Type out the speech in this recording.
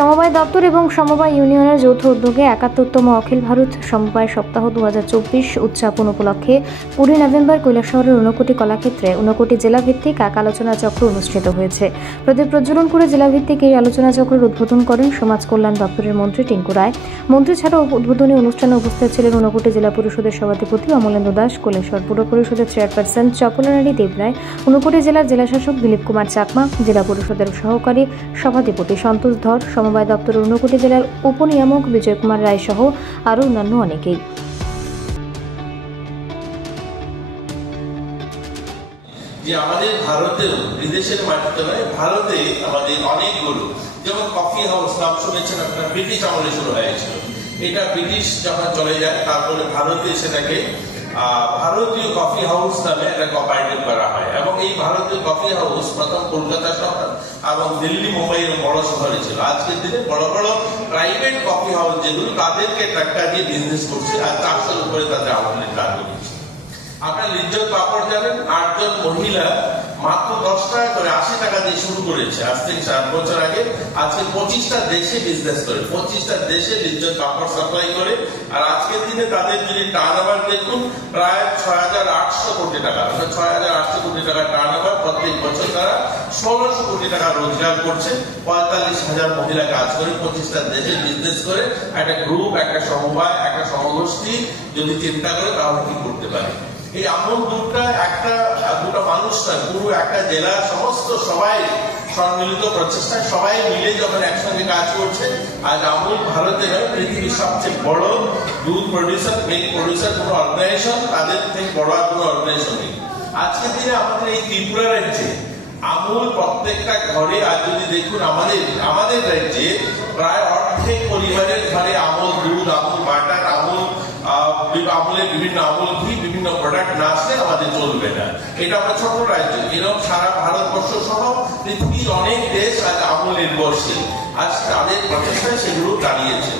সমবায় দপ্তর এবং সমবায় ইউনিয়নের যৌথ উদ্যোগে ৭১তম অখিল ভারত সমবায় সপ্তাহ ২০২৪ উদযাপন উপলক্ষে ২০ নভেম্বর কৈলাসহরের ঊনকোটি কলাক্ষেত্রে ঊনকোটি জেলাভিত্তিক এক আলোচনা চক্র অনুষ্ঠিত হয়েছে। প্রদীপ প্রজ্বলন করে জেলাভিত্তিক এই আলোচনা চক্রের উদ্বোধন করেন সমাজ কল্যাণ দপ্তরের মন্ত্রী টিঙ্কু রায়। মন্ত্রী ছাড়াও উদ্বোধনী অনুষ্ঠানে উপস্থিত ছিলেন ঊনকোটি জেলা পরিষদের সভাধিপতি অমলেন্দু দাস, কৈলাসহর পুর পরিষদের চেয়ারপারসন চপলারানী দেবরায়, ঊনকোটি জেলার জেলাশাসক দিলীপ কুমার চাকমা, জেলা পরিষদের সহকারী সভাধিপতি সন্তোষ ধর, সমবায় দপ্তরের ঊনকোটি জেলার উপনিয়ামক বিজয় কুমার রায় সহ আরও অন্যান্য অনেকেই। যে আমাদের ভারতেও বিদেশের মাটিতে নয়, ভারতে আমাদের অনেকগুলো, যেমন কফি হাউস নাম শুনেছেন আপনারা, ব্রিটিশ আমলে শুরু হয়েছিল। এটা ব্রিটিশ যখন চলে যায় তারপরে ভারতে সেটাকে ভারতীয় কফি হাউস নামে একটা কোঅপারেটিভ করা হয় এবং এই ভারতীয় কফি হাউস প্রথম কলকাতা শহর এবং দিল্লি, মুম্বাইয়ের বড় শহরে ছিল। আজকের দিনে বড় বড় প্রাইভেট কফি হাউস যেগুলো, তাদেরকে টাকা দিয়ে বিজনেস করছে আর ৪০০-র উপরে তাদের আউটলেট কার্ড দিচ্ছে। আপনার লিজ্জত পাপড় জানেন, ৮ জন মহিলা মাত্র ১০ টাকা করে ৮০ টাকা দিয়ে শুরু করেছে আজ থেকে ৭ বছর আগে। আজকে ২৫টা দেশে বিজনেস করে, ২৫টা দেশে লিজ্জত পাপড় সাপ্লাই করে। আর আজকের দিনে তাদের যদি টার্নওভার দেখুন, প্রায় ৬,৮০০ কোটি টাকা, ৬,৮০০ কোটি টাকা টার্নওভার। প্রত্যেক বছর তারা ১৬০০ কোটি টাকা রোজগার করছে। ৪৫,০০০ মহিলা কাজ করে, ২৫টা দেশে বিজনেস করে। একটা গ্রুপ, একটা সমবায়, একটা সমগোষ্ঠী যদি চিন্তা করে তাহলে কি করতে পারে। এই আমুল দুধটা দুটো মানুষ নয়, পুরো একটা জেলার সমস্ত সবাই সম্মিলিত প্রচেষ্টায় সবাই মিলে যখন একসঙ্গে কাজ করছে। আজ আমুল ভারতে নয়, পৃথিবীর সবচেয়ে বড় দুধ প্রডিউসার, মিল্ক প্রডিউসার কোনো অর্গানাইজেশন, তাদের থেকে বড় আর কোনো অর্গানাইজেশন নেই। আজকের দিনে আমাদের এই ত্রিপুরা রাজ্যে আমুল প্রত্যেকটা ঘরে, আর যদি দেখুন আমাদের রাজ্যে প্রায় অর্ধেক পরিবারের ঘরে আমুল দুধ, আমুল বাটার, আমুলের বিভিন্ন আমুল ঘি, বিভিন্ন প্রোডাক্ট না আসলে আমাদের চলবে না। এটা আমরা ছোট রাজ্য, এরকম সারা ভারতবর্ষ সহ পৃথিবীর অনেক দেশ আজ আমুল নির্ভরশীল। আজ তাদের প্রচেষ্টায় সেগুলো দাঁড়িয়েছে।